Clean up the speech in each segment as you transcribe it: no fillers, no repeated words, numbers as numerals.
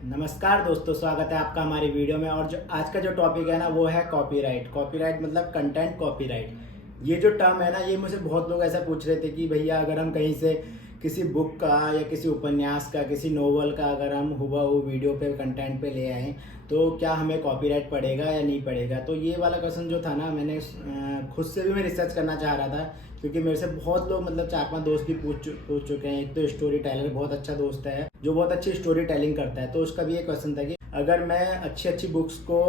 नमस्कार दोस्तों, स्वागत है आपका हमारी वीडियो में। और जो आज का जो टॉपिक है ना वो है कॉपीराइट। कॉपीराइट मतलब कंटेंट कॉपीराइट। ये जो टर्म है ना, ये मुझे बहुत लोग ऐसा पूछ रहे थे कि भैया अगर हम कहीं से किसी बुक का या किसी उपन्यास का, किसी नोवेल का अगर हम हुबहू वीडियो पे कंटेंट पे ले आएँ तो क्या हमें कॉपीराइट पड़ेगा या नहीं पड़ेगा। तो ये वाला क्वेश्चन जो था ना, मैंने खुद से भी मैं रिसर्च करना चाह रहा था, क्योंकि मेरे से बहुत लोग मतलब 4-5 दोस्त भी पूछ चुके हैं। एक तो स्टोरी टेलर बहुत अच्छा दोस्त है जो बहुत अच्छी स्टोरी टेलिंग करता है, तो उसका भी ये क्वेश्चन था कि अगर मैं अच्छी अच्छी बुक्स को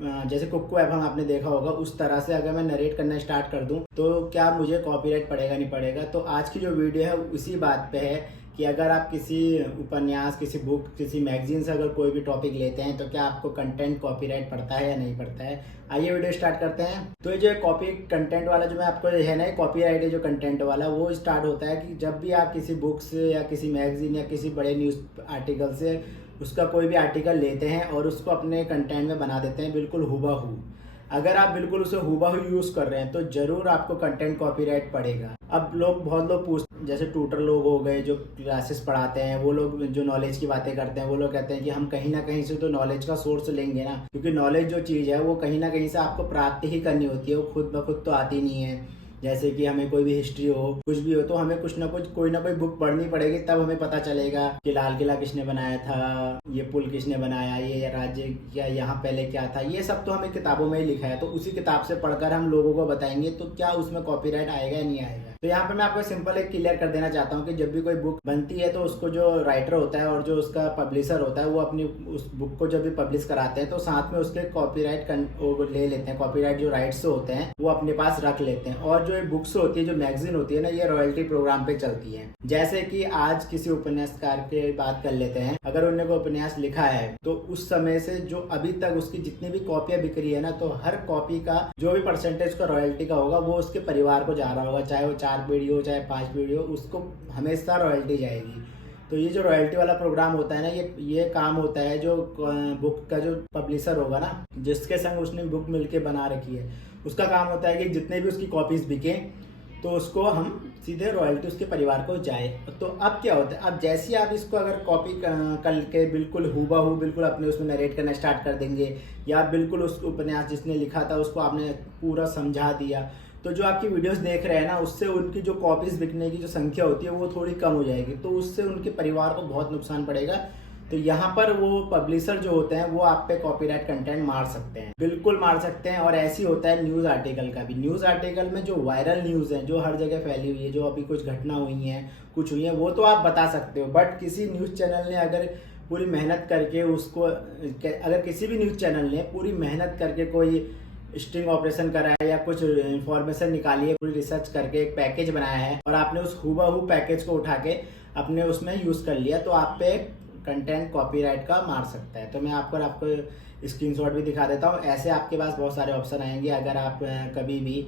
जैसे कुक्कू एफएम आपने देखा होगा उस तरह से अगर मैं नरेट करना स्टार्ट कर दूं तो क्या मुझे कॉपीराइट पड़ेगा नहीं पड़ेगा। तो आज की जो वीडियो है उसी बात पे है कि अगर आप किसी उपन्यास, किसी बुक, किसी मैगजीन से अगर कोई भी टॉपिक लेते हैं तो क्या आपको कंटेंट कॉपीराइट पड़ता है या नहीं पड़ता है। आइए वीडियो स्टार्ट करते हैं। तो ये जो कॉपी कंटेंट वाला जो मैं आपको है ना, कॉपीराइट है जो कंटेंट वाला, वो स्टार्ट होता है कि जब भी आप किसी बुक से या किसी मैगजीन या किसी बड़े न्यूज़ आर्टिकल से उसका कोई भी आर्टिकल लेते हैं और उसको अपने कंटेंट में बना देते हैं बिल्कुल हुबहू। अगर आप बिल्कुल उसे हुबहू यूज़ कर रहे हैं तो ज़रूर आपको कंटेंट कॉपीराइट पड़ेगा। अब बहुत लोग जैसे ट्यूटर लोग हो गए जो क्लासेस पढ़ाते हैं, वो लोग जो नॉलेज की बातें करते हैं, वो लोग कहते हैं कि हम कहीं ना कहीं से तो नॉलेज का सोर्स लेंगे ना, क्योंकि नॉलेज जो चीज़ है वो कहीं ना कहीं से आपको प्राप्त ही करनी होती है, वो खुद ब खुद तो आती नहीं है। जैसे कि हमें कोई भी हिस्ट्री हो, कुछ भी हो, तो हमें कुछ ना कुछ कोई ना कोई बुक पढ़नी पड़ेगी, तब हमें पता चलेगा कि लाल किला किसने बनाया था, ये पुल किसने बनाया, ये राज्य क्या यहाँ पहले क्या था। ये सब तो हमें किताबों में ही लिखा है, तो उसी किताब से पढ़कर हम लोगों को बताएंगे तो क्या उसमें कॉपीराइट आएगा या नहीं आएगा। तो यहाँ पे मैं आपको सिंपल एक क्लियर कर देना चाहता हूँ कि जब भी कोई बुक बनती है तो उसको जो राइटर होता है और जो उसका पब्लिशर होता है वो अपनी उस बुक को जब भी पब्लिश कराते हैं तो साथ में उसके कॉपीराइट ले लेते हैं। कॉपीराइट जो राइट्स होते हैं वो अपने पास रख लेते हैं। और जो बुक्स होती है, जो मैगजीन होती है ना, ये रॉयल्टी प्रोग्राम पे चलती है। जैसे कि आज किसी उपन्यासकार की बात कर लेते हैं, अगर उन्होंने कोई उपन्यास लिखा है तो उस समय से जो अभी तक उसकी जितनी भी कॉपियां बिक रही है ना, तो हर कॉपी का जो भी परसेंटेज का रॉयल्टी का होगा वो उसके परिवार को जा रहा होगा, चाहे वो 4 पीढ़ी हो चाहे 5 पीढ़ी हो, उसको हमेशा रॉयल्टी जाएगी। तो ये जो रॉयल्टी वाला प्रोग्राम होता है ना, ये काम होता है जो बुक का जो पब्लिशर होगा ना, जिसके संग उसने बुक मिलके बना रखी है, उसका काम होता है कि जितने भी उसकी कॉपीज बिके तो उसको हम सीधे रॉयल्टी उसके परिवार को जाए। तो अब क्या होता है, अब जैसे आप इसको अगर कॉपी करके बिल्कुल हुबहू बिल्कुल अपने उसमें नरेट करना स्टार्ट कर देंगे, या बिल्कुल उस उपन्यास जिसने लिखा था उसको आपने पूरा समझा दिया, तो जो आपकी वीडियोस देख रहे हैं ना, उससे उनकी जो कॉपीज बिकने की जो संख्या होती है वो थोड़ी कम हो जाएगी, तो उससे उनके परिवार को बहुत नुकसान पड़ेगा। तो यहाँ पर वो पब्लिशर जो होते हैं वो आप पे कॉपीराइट कंटेंट मार सकते हैं, बिल्कुल मार सकते हैं। और ऐसी होता है न्यूज़ आर्टिकल का भी। न्यूज़ आर्टिकल में जो वायरल न्यूज़ है, जो हर जगह फैली हुई है, जो अभी कुछ घटना हुई है, कुछ हुई है, वो तो आप बता सकते हो। बट किसी न्यूज़ चैनल ने अगर पूरी मेहनत करके उसको, अगर किसी भी न्यूज़ चैनल ने पूरी मेहनत करके कोई स्टिंग ऑपरेशन करा है या कुछ इंफॉर्मेशन निकाली है, पूरी रिसर्च करके एक पैकेज बनाया है और आपने उस हुबहू पैकेज को उठा के अपने उसमें यूज़ कर लिया, तो आप पे कंटेंट कॉपीराइट का मार सकता है। तो मैं आपको स्क्रीनशॉट भी दिखा देता हूँ। ऐसे आपके पास बहुत सारे ऑप्शन आएंगे। अगर आप कभी भी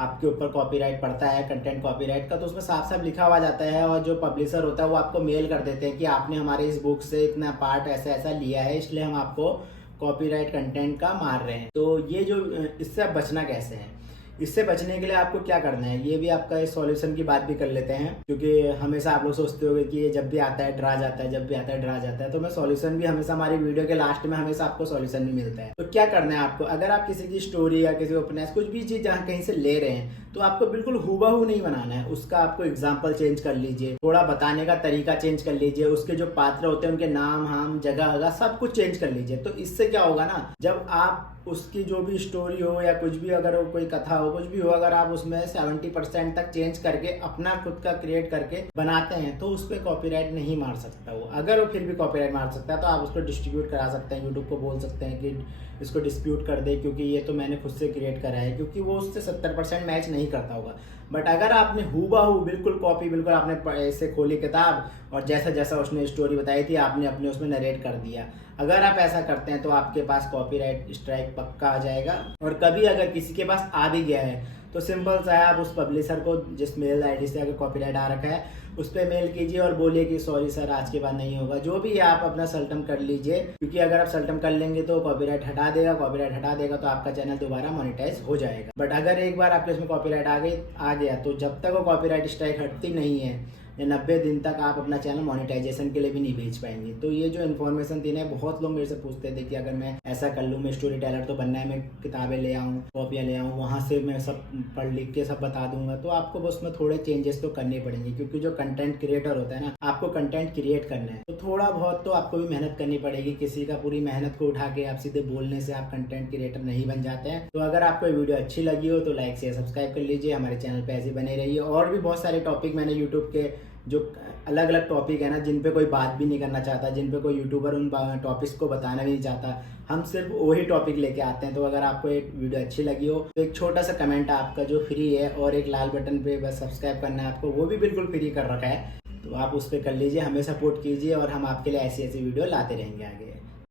आपके ऊपर कॉपीराइट पड़ता है कंटेंट कॉपीराइट का, तो उसमें साफ साफ लिखा हुआ जाता है, और जो पब्लिशर होता है वो आपको मेल कर देते हैं कि आपने हमारे इस बुक से इतना पार्ट ऐसा ऐसा लिया है, इसलिए हम आपको कॉपीराइट कंटेंट का मार रहे हैं। तो ये जो इससे आप बचना कैसे है, इससे बचने के लिए आपको क्या करना है, ये भी आपका इस सॉल्यूशन की बात भी कर लेते हैं। क्योंकि हमेशा आप लोग सोचते होंगे कि ये जब भी आता है डरा जाता है, जब भी आता है डरा जाता है, तो मैं सॉल्यूशन भी हमेशा हमारी वीडियो के लास्ट में हमेशा आपको सॉल्यूशन भी मिलता है। तो क्या करना है आपको, अगर आप किसी की स्टोरी या किसी उपन्यास कुछ भी चीज जहाँ कहीं से ले रहे हैं, तो आपको बिल्कुल हुबहू नहीं बनाना है। उसका आपको एग्जाम्पल चेंज कर लीजिए, थोड़ा बताने का तरीका चेंज कर लीजिए, उसके जो पात्र होते हैं उनके नाम हम जगह सब कुछ चेंज कर लीजिए। तो इससे क्या होगा ना, जब आप उसकी जो भी स्टोरी हो या कुछ भी, अगर वो कोई कथा हो, कुछ भी हो, अगर आप उसमें 70% तक चेंज करके अपना खुद का क्रिएट करके बनाते हैं तो उस पर कॉपीराइट नहीं मार सकता वो। अगर वो फिर भी कॉपीराइट मार सकता है तो आप उसको डिस्ट्रीब्यूट करा सकते हैं, यूट्यूब को बोल सकते हैं कि इसको डिस्प्यूट कर दे, क्योंकि ये तो मैंने खुद से क्रिएट करा है, क्योंकि वो उससे 70% मैच नहीं करता होगा। बट अगर आपने हुबहू बिल्कुल कॉपी, बिल्कुल आपने ऐसे खोली किताब और जैसा जैसा उसने स्टोरी बताई थी आपने अपने उसमें नरेट कर दिया, अगर आप ऐसा करते हैं तो आपके पास कॉपीराइट स्ट्राइक पक्का आ जाएगा। और कभी अगर किसी के पास आ भी गया है तो सिंपल सा है, आप उस पब्लिशर को जिस मेल आईडी से अगर कॉपीराइट आ रखा है उस पर मेल कीजिए और बोलिए कि सॉरी सर, आज के बाद नहीं होगा। जो भी है आप अपना सल्टम कर लीजिए, क्योंकि अगर आप सल्टम कर लेंगे तो कॉपीराइट हटा देगा, कॉपीराइट हटा देगा तो आपका चैनल दोबारा मोनेटाइज हो जाएगा। बट अगर एक बार आपके उसमें कॉपीराइट आ गया तो जब तक वो कॉपीराइट स्ट्राइक हटती नहीं है या 90 दिन तक आप अपना चैनल मोनेटाइजेशन के लिए भी नहीं भेज पाएंगे। तो ये जो इन्फॉर्मेशन थी ना, बहुत लोग मेरे से पूछते थे कि अगर मैं ऐसा कर लूँ, मैं स्टोरी टेलर तो बनना है, मैं किताबें ले आऊँ, कॉपियाँ ले आऊँ, वहाँ से मैं सब पढ़ लिख के सब बता दूंगा। तो आपको बस में थोड़े चेंजेस तो करने पड़ेंगे, क्योंकि जो कंटेंट क्रिएटर होता है ना, आपको कंटेंट क्रिएट करना है तो थोड़ा बहुत तो आपको भी मेहनत करनी पड़ेगी। किसी का पूरी मेहनत को उठा के आप सीधे बोलने से आप कंटेंट क्रिएटर नहीं बन जाते हैं। तो अगर आपको वीडियो अच्छी लगी हो तो लाइक शेयर सब्सक्राइब कर लीजिए, हमारे चैनल पे ऐसे बने रहिए। और भी बहुत सारे टॉपिक मैंने यूट्यूब के जो अलग अलग टॉपिक है ना, जिन पे कोई बात भी नहीं करना चाहता, जिन पे कोई यूट्यूबर उन टॉपिक्स को बताना भी नहीं चाहता, हम सिर्फ वही टॉपिक लेके आते हैं। तो अगर आपको एक वीडियो अच्छी लगी हो तो एक छोटा सा कमेंट आपका जो फ्री है, और एक लाल बटन पे बस सब्सक्राइब करना है आपको, वो भी बिल्कुल फ्री कर रखा है, तो आप उस पर कर लीजिए, हमें सपोर्ट कीजिए और हम आपके लिए ऐसी ऐसी वीडियो लाते रहेंगे आगे।